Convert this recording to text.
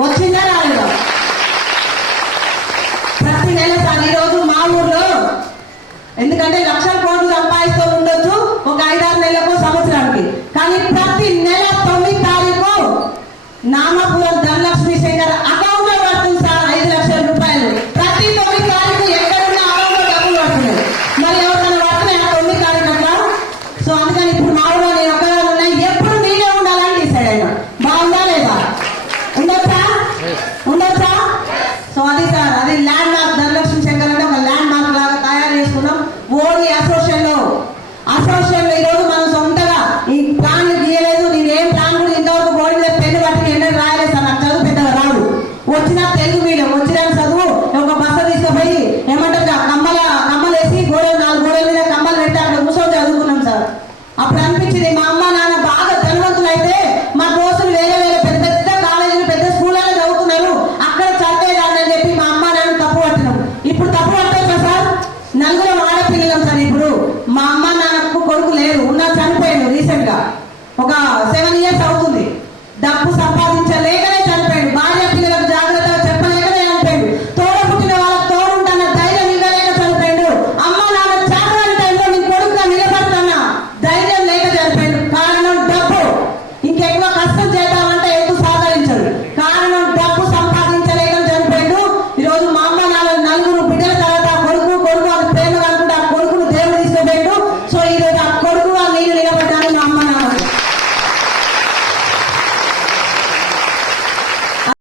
వచ్చిందా రాలేదా? ప్రతి నెల సార్ ఈరోజు మా ఊర్లో ఎందుకంటే లక్షల కోట్లు సంపాదిస్తూ ఉండొచ్చు ఒక 5-6 నెలలకు సంవత్సరానికి, కానీ ప్రతి నెల 9వ తారీఖు నామపురం ధనలక్ష్మి శంకర్